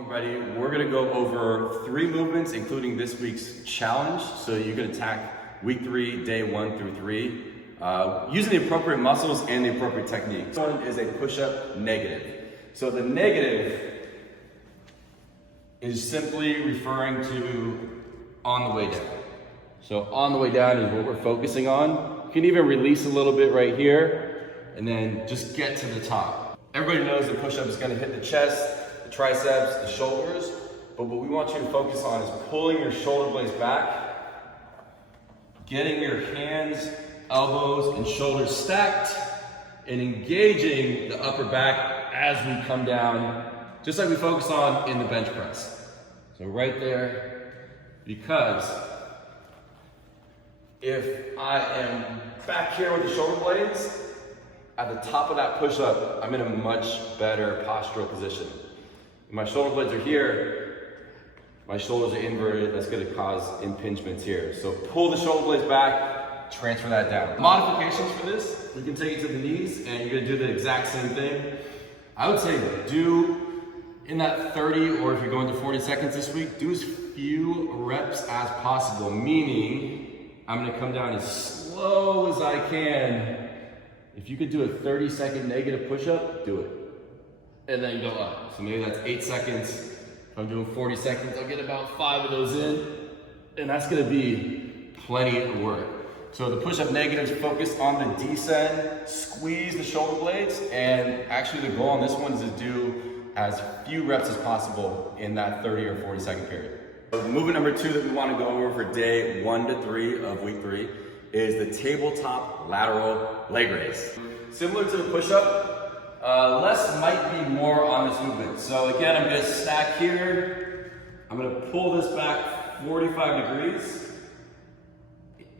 Everybody, we're gonna go over 3 movements, including this week's challenge. So you can attack week 3, day 1 through 3, using the appropriate muscles and the appropriate technique. This one is a push-up negative. So the negative is simply referring to on the way down. So on the way down is what we're focusing on. You can even release a little bit right here, and then just get to the top. Everybody knows the push-up is gonna hit the chest, the triceps, the shoulders, but what we want you to focus on is pulling your shoulder blades back, getting your hands, elbows, and shoulders stacked, and engaging the upper back as we come down, just like we focus on in the bench press. So right there, because if I am back here with the shoulder blades, at the top of that push-up, I'm in a much better postural position. If my shoulder blades are here, my shoulders are inverted, that's gonna cause impingements here. So pull the shoulder blades back, transfer that down. Modifications for this, you can take it to the knees and you're gonna do the exact same thing. I would say do in that 30, or if you're going to 40 seconds this week, do as few reps as possible, meaning I'm gonna come down as slow as I can. If you could do a 30-second negative push-up, do it. And then go up. So maybe that's 8 seconds. If I'm doing 40 seconds, I'll get about 5 of those in. And that's gonna be plenty of work. So the push-up negatives focus on the descend, squeeze the shoulder blades, and actually the goal on this one is to do as few reps as possible in that 30 or 40 second period. So movement number 2 that we wanna go over for day 1 to 3 of week 3 is the tabletop lateral leg raise. Similar to the push-up, less might be more on this movement. So again, I'm gonna stack here. I'm gonna pull this back 45 degrees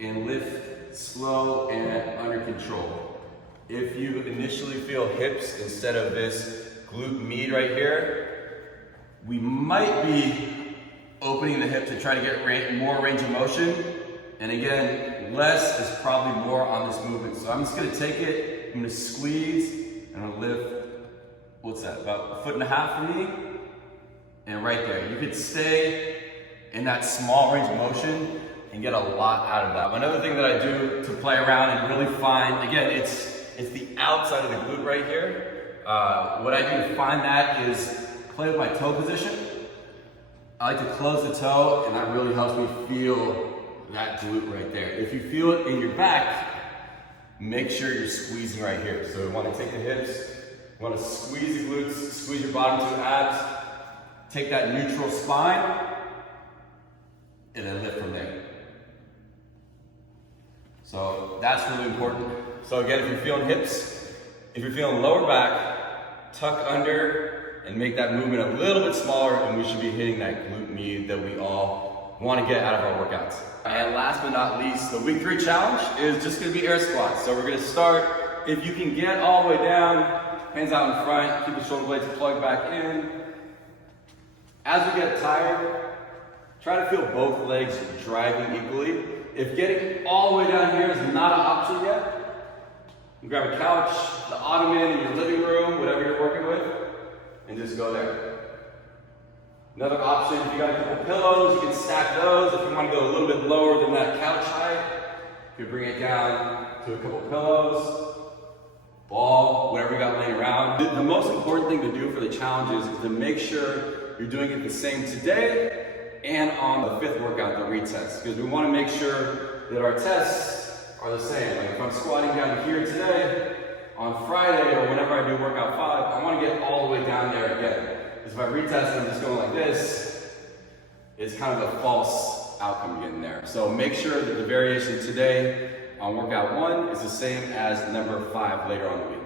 and lift slow and under control. If you initially feel hips instead of this glute med right here, we might be opening the hip to try to get more range of motion. And again, less is probably more on this movement. So I'm just gonna take it, I'm gonna squeeze, and I'm gonna lift, what's that, about 1.5 feet for me? And right there, you could stay in that small range of motion and get a lot out of that. Another thing that I do to play around and really find, again, it's the outside of the glute right here. What I do to find that is play with my toe position. I like to close the toe, and that really helps me feel that glute right there. If you feel it in your back, make sure you're squeezing right here. So we want to take the hips, we want to squeeze the glutes, squeeze your bottom 2 abs, take that neutral spine, and then lift from there. So that's really important. So again, if you're feeling hips, if you're feeling lower back, tuck under and make that movement a little bit smaller, and we should be hitting that glute med that we all want to get out of our workouts. And last but not least, the week 3 challenge is just gonna be air squats. So we're gonna start, if you can get all the way down, hands out in front, keep the shoulder blades plugged back in. As we get tired, try to feel both legs dragging equally. If getting all the way down here is not an option yet, you grab a couch, the ottoman in your living room, whatever you're working with, and just go there. Another option, if you got a couple pillows, you can stack those. If you want to go a little bit lower than that couch height, you can bring it down to a couple pillows, ball, whatever you got laying around. The most important thing to do for the challenges is to make sure you're doing it the same today and on the 5th workout, the retest, because we want to make sure that our tests are the same. Like if I'm squatting down here today, on Friday or whenever I do workout 5, I want to get all the way down there again. Because if I retest and I'm just going like this, it's kind of a false outcome getting there. So make sure that the variation today on workout 1 is the same as number 5 later on in the week.